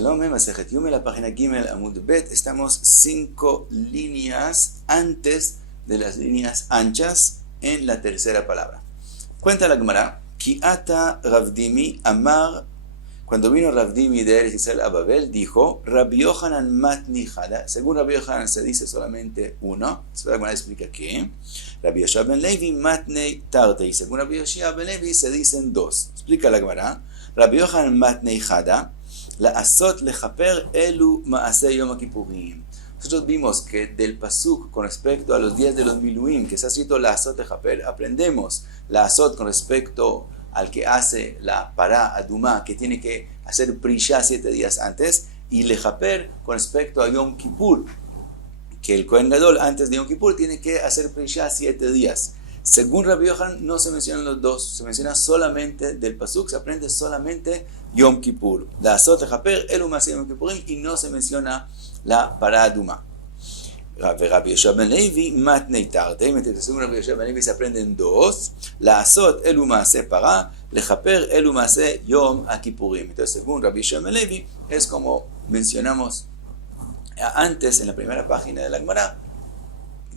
Shalom, Masejet Yume, la página Gimel Amud Bet. Estamos 5 líneas antes de las líneas anchas en la tercera palabra. Cuenta la Gemara, Kiata Ravdimi Amar, cuando vino Ravdimi de Eretz Israel a Babel, dijo, Rabbi Yohanan Matni Hada. Según Rabbi Yohanan se dice solamente uno. La Gemara explica que Rabbi Yoshua ben Levi Matnei Tartei. Según Rabbi Yoshua ben Levi se dicen dos. Explica la Gemara, Rabbi Yohanan Matnei Hada, la asot lechaper elu maaseh yom kippurim. Nosotros vimos que del pasuk con respecto a los días de los miluim, que se ha escrito la asot lechaper, aprendemos la asot con respecto al que hace la pará adumá, que tiene que hacer prishá 7 días antes, y lechaper con respecto a Yom Kippur, que el Kohen Gadol antes de Yom Kippur tiene que hacer prishá 7 días. Según Rabbi Yohanan no se mencionan los dos, se menciona solamente del pasuk, se aprende solamente Yom Kippur. La asot lechaper elu maaseh Yom Kippurim, y no se menciona la pará adumá. Rabbi Yoshua ben Levi matnei tartei, según Rabbi Yoshua ben Levi se aprenden dos, la asot elu maaseh pará, lechaper elu maaseh Yom Kippurim. Entonces según Rabbi Yoshua ben Levi es como mencionamos antes en la primera página de la Gemara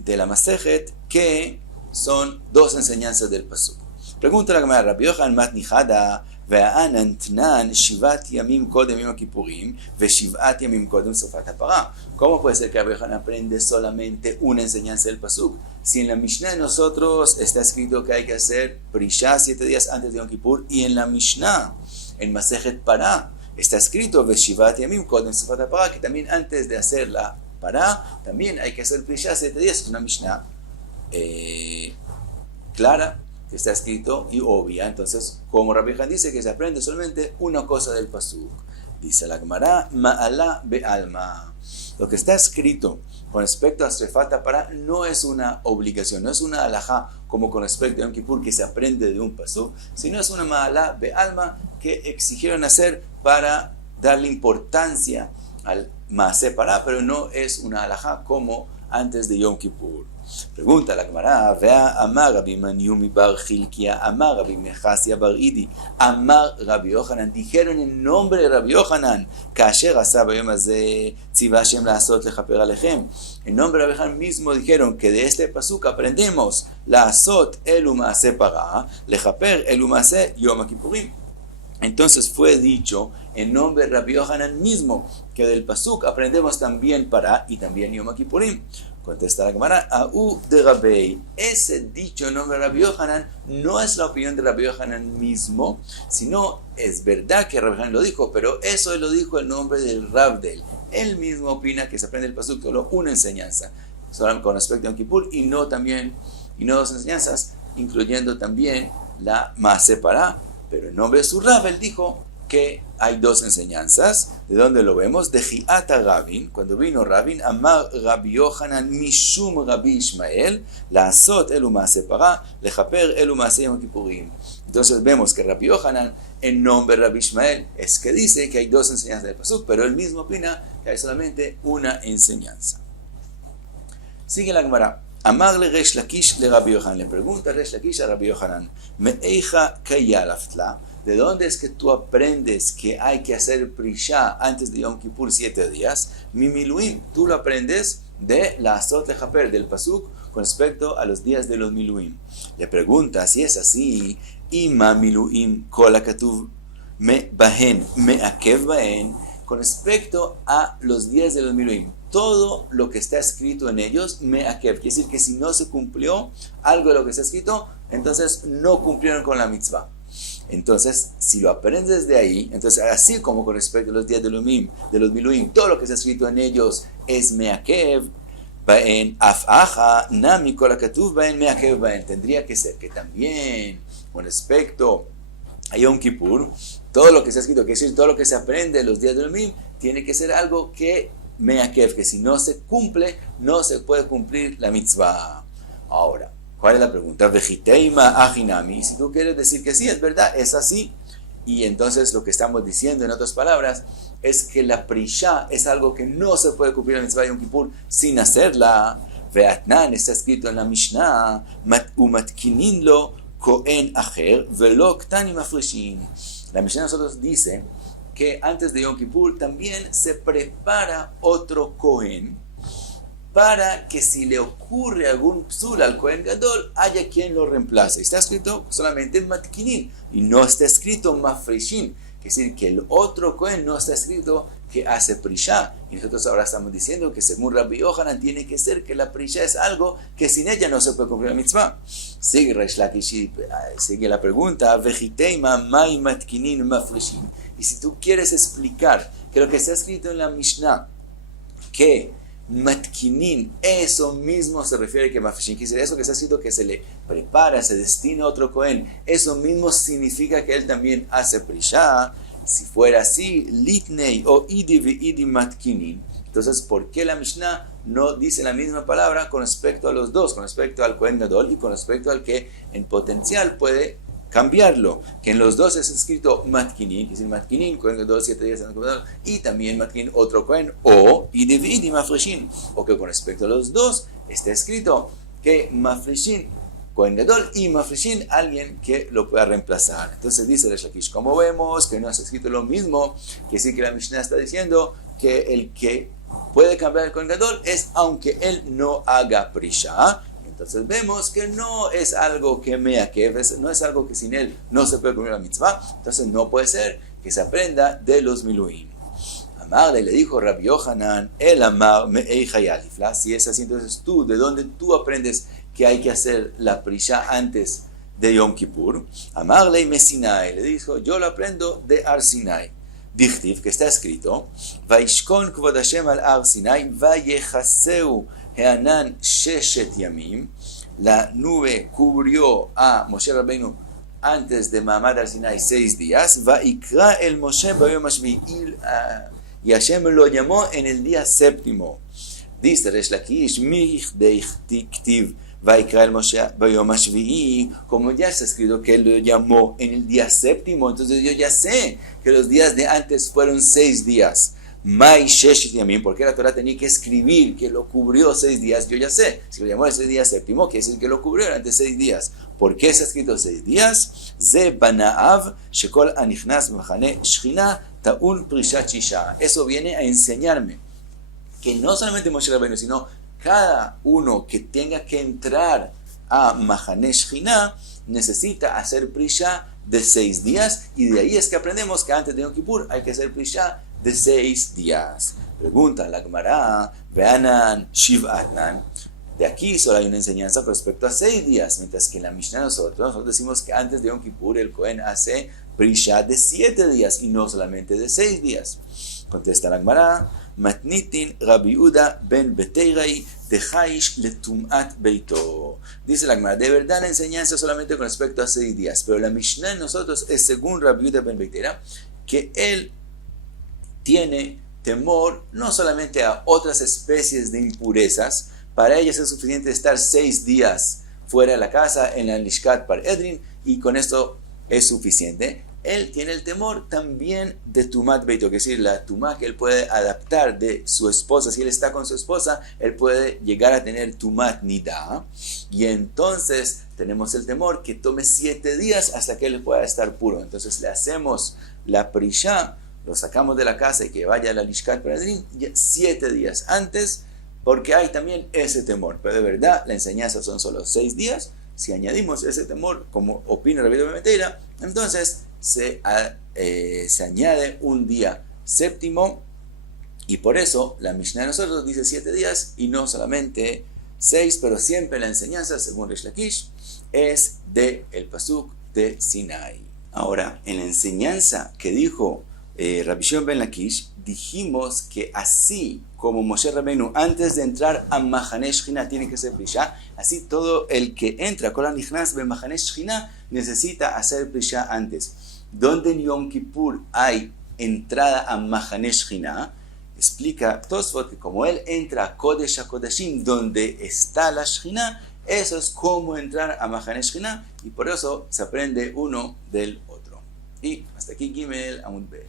de la Masejet, que son dos enseñanzas del pasuk. Pregunta la Gemara, Rabbi Yohanan matni hada והאנן תנן 7 ימים קודם יום הכיפורים ו7 ימים קודם סופת הפרה. ¿Cómo puede ser que Rabbi Yohanan aprende solamente una enseñanza del pasuk? Si en la Mishnah de nosotros está escrito que hay que hacer prishá 7 días antes de Yom Kippur, y en la Mishnah, en Masejet Pará, está escrito ו7 ימים קודם סופת הפרה, que también antes de hacer la pará, también hay que hacer prishá 7 días. Es una Mishnah clara, que está escrito y obvia. Entonces, como Rabbi Yohanan dice que se aprende solamente una cosa del pasuk, dice la Gemara, ma'ala be'alma. Lo que está escrito con respecto a Srefat Pará no es una obligación, no es una alajá como con respecto a Yom Kippur que se aprende de un pasuk, sino es una ma'ala be'alma que exigieron hacer para darle importancia al maaseh pará, pero no es una alajá como antes de Yom Kippur. Pregunta la Gemara, vea Amar Rabbi Maniumi bar Chilkia, Amar Rabbi Mechasia bar Idi, Amar Rabbi Yohanan, dijeron en nombre de Rabbi Yohanan, Kasher asa bayom hazeh tziva Hashem la'asot lechaper alechem. En nombre de Rabbi Yohanan mismo dijeron que de este pasuk aprendemos la'asot elu maaseh pará, lechaper elu maaseh yom kippurim. Entonces fue dicho en nombre de Rabbi Yohanan mismo que del pasuk aprendemos también pará y también yom kippurim. Contesta la Gemara, Aú de Rabbi. Ese dicho en nombre de Rabbi Yohanan no es la opinión de Rabbi Yohanan mismo, sino es verdad que Rabbi Yohanan lo dijo, pero eso lo dijo en nombre del Rabdel. Él mismo opina que se aprende el pasuk solo una enseñanza, solo con respecto a Yom Kippur, y no dos enseñanzas, incluyendo también la maaseh pará, pero en nombre de su Rabdel dijo que hay dos enseñanzas. ¿De dónde lo vemos? De Jiata Rabin, cuando vino Rabin, Amar Rabbi Yohanan Mishum Rabbi Ishmael, La'asot elu maaseh pará, lechaper elu maaseh Yom Kippurim. Entonces vemos que Rabbi Yohanan, en nombre de Rabbi Ishmael, es que dice que hay dos enseñanzas del pasuk, pero él mismo opina que hay solamente una enseñanza. Sigue la Gemara. Amar le Resh Lakish le Rabbi Yohanan, le pregunta Resh Lakish a Rabbi Yohanan, Me'eja kayalaftla, ¿de dónde es que tú aprendes que hay que hacer prishá antes de Yom Kippur 7 días? Mi miluim, tú lo aprendes de la asot lechaper, del pasuk con respecto a los días de los miluim. Le pregunta si es así, ima miluim kol hakatuv me bahen me akev bahen, con respecto a los días de los miluim, todo lo que está escrito en ellos me akev, quiere decir que si no se cumplió algo de lo que está escrito, entonces no cumplieron con la mitzvah. Entonces, si lo aprendes de ahí, entonces así como con respecto a los días de los miluim, todo lo que está escrito en ellos es meakev baen afaja nami kol hakatuv baen meakev baen. Tendría que ser que también con respecto a Yom Kippur, todo lo que está escrito, que es decir, todo lo que se aprende en los días de los miluim, tiene que ser algo que meakev, que si no se cumple, no se puede cumplir la mitzvah. Ahora, ¿cuál es la pregunta? Vejiteima ajinami. Si tú quieres decir que sí, es verdad, es así. Y entonces lo que estamos diciendo en otras palabras es que la prishá es algo que no se puede cumplir la mitzvah de Yom Kippur sin hacerla. Veatnan está escrito en la Mishnah, umatkinin lo kohen acher velo ktanim afreshin. La Mishnah de nosotros dice que antes de Yom Kippur también se prepara otro Cohen para que si le ocurre algún psul al Cohen Gadol, haya quien lo reemplace. Está escrito solamente Matkinin y no está escrito Mafreshin. Es decir, que el otro Cohen no está escrito que hace Prisha. Y nosotros ahora estamos diciendo que según Rabbi Yohanan tiene que ser que la Prisha es algo que sin ella no se puede cumplir la mitzvah. Sigue Reish Lakish, sigue la pregunta, Vejiteima mai matkinin mafreshin. Y si tú quieres explicar que lo que está escrito en la Mishnah, que matkinin, eso mismo se refiere que mafreshin, que eso que está escrito que se le prepara, se destina a otro Cohen, eso mismo significa que él también hace Prisha. Si fuera así, litnei o idi matkinin, entonces ¿por qué la Mishnah no dice la misma palabra con respecto a los dos, con respecto al Cohen Gadol y con respecto al que en potencial puede cambiarlo? Que en los dos es escrito matkinin, que es el matkinin, Cohen Gadol 7 días en el Gadol, y también matkinin otro Cohen, o idi mafreshin, o que con respecto a los dos está escrito que mafreshin, Cohen Gadol y Mafreshin, alguien que lo pueda reemplazar. Entonces dice Reish Lakish, como vemos que no has escrito lo mismo, que sí que la Mishnah está diciendo que el que puede cambiar el Cohen Gadol es aunque él no haga Prisha. Entonces vemos que no es algo que no es algo que sin él no se puede cumplir la mitzvah. Entonces no puede ser que se aprenda de los miluim. Amarle le dijo Rabbi Yohanan, el amar me'ei hayalifla. Si es así, entonces tú, ¿de dónde tú aprendes que hay que hacer la Prisha antes de Yom Kippur? Amarle Mesinai, le dijo, yo lo aprendo de Ar Sinai. Dichtiv, que está escrito, Vaishkon kvod Hashem al Ar Sinai, vayechaseu heanan sheshet yamim. La nube cubrió a Moshe Rabbeinu antes de Mamad Ar Sinai 6 días. Vaikra el Moshe bayom hashvi, y Hashem lo llamó en el día séptimo. Dice Reish Lakish, Michdeiktiv, Vaikra el Moshe bayom hashvi, como ya está escrito que él lo llamó en el día séptimo, entonces yo ya sé que los días de antes fueron 6 días. Mai Sheshit Yamim, porque la Torah tenía que escribir que lo cubrió 6 días, yo ya sé. Si lo llamó ese día séptimo, quiere decir que lo cubrió durante 6 días. ¿Por qué está escrito 6 días? Ze banaav shekol anichnas machane shchina taun prishat shisha. Eso viene a enseñarme que no solamente Moshe Rabbeinu, sino cada uno que tenga que entrar a Machane Shechina necesita hacer Prisha de 6 días, y de ahí es que aprendemos que antes de Yom Kippur hay que hacer Prisha de 6 días. Pregunta la Gemara, Veanan Shivatnan. De aquí solo hay una enseñanza respecto a 6 días, mientras que en la Mishnah nosotros decimos que antes de Yom Kippur el Cohen hace Prisha de 7 días y no solamente de 6 días. Contesta la Gemara, Matnitin Rabbi Uda ben Beteirai de Haish letumat beito. Dice la Gemara, de verdad la enseñanza solamente con respecto a 6 días, pero la Mishnah en nosotros es según Rabbi Uda ben Beteira, que él tiene temor no solamente a otras especies de impurezas, para ellas es suficiente estar 6 días fuera de la casa en la Lishkat Par Edrin y con esto es suficiente. Él tiene el temor también de Tumat Beito, que es decir, la Tumá que él puede adaptar de su esposa. Si él está con su esposa, él puede llegar a tener Tumat Nida. Y entonces tenemos el temor que tome 7 días hasta que él pueda estar puro. Entonces le hacemos la Prisha, lo sacamos de la casa y que vaya a la Lishkat Paradrin 7 días antes, porque hay también ese temor. Pero de verdad, la enseñanza son solo 6 días. Si añadimos ese temor, como opina Rabbi Uda ben Beteira, entonces se añade un día séptimo, y por eso la Mishnah de nosotros dice 7 días y no solamente 6, pero siempre la enseñanza, según Reish Lakish, es de el pasuk de Sinai. Ahora, en la enseñanza que dijo Rabbi Shimon ben Lakish, dijimos que así como Moshe Rabbeinu antes de entrar a Machane Shechina tiene que hacer Prisha, así todo el que entra con la Nichnas be Machane Shechina necesita hacer Prisha antes. Donde en Yom Kippur hay entrada a Machane Shechina, explica Tosfot que como él entra a Kodesh HaKodashim, donde está la Shechina, eso es como entrar a Machane Shechina, y por eso se aprende uno del otro. Y hasta aquí Gimel Amud Bet.